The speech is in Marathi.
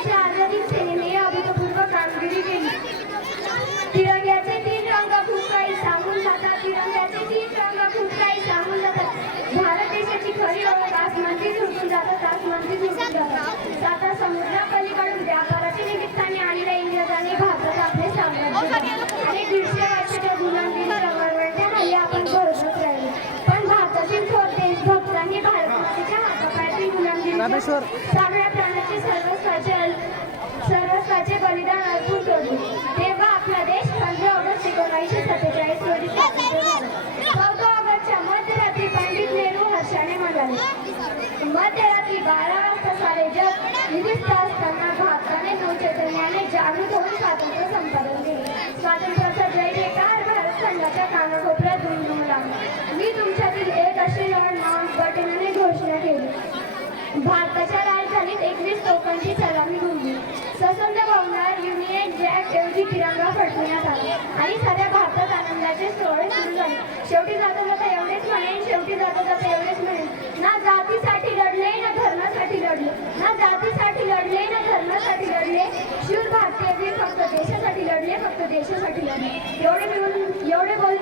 सुभाषबाबूंच्या आझादी सेनेने अभूतपूर्व कामगिरी केली. तिरंग्याचे तीन रंग खूप काही सांगून जातात. तिरंग्याचे तीन रंग खूप काही सांगून जातात. भारत देशाची खरी ओळख जातात आसमानती सुटून जातात. साता समुद्रापलीकडून व्यापाराच्या निमित्ताने आलेल्या इंग्रजांनी भारतात आपले साम्राज्य. आणि दीडशे वर्षाच्या गुलामगिरी रगडवण्याच्या हल्ली आपण भरतच राहिलो. पण भारतातील थोर देशभक्तांनी भारतमातेच्या हातापायातील गुलामगिरी. सगळ्या सारे जग निदिष्ट असताना भारताने नवचैतन्याने जागृत होऊन स्वातंत्र्य संपादन केले. स्वातंत्र्याचा जय जयकार भारत संघाच्या कानाकोपऱ्यात दुमदुमला मी तुमच्यातील एक अशी लॉर्ड माउंट बटनने घोषणा केली. भारताच्या राजधानीत एकवीस लोकांची सलामी घुमली ससंद भवनावर युनियन जॅक ऐवजी तिरंगा फडकवण्यात आला. आणि साऱ्या भारतात आनंदाचे सोहळे सुरू झाले. शेवटी जाता देशासाठी एवढे मिळून एवढे बोल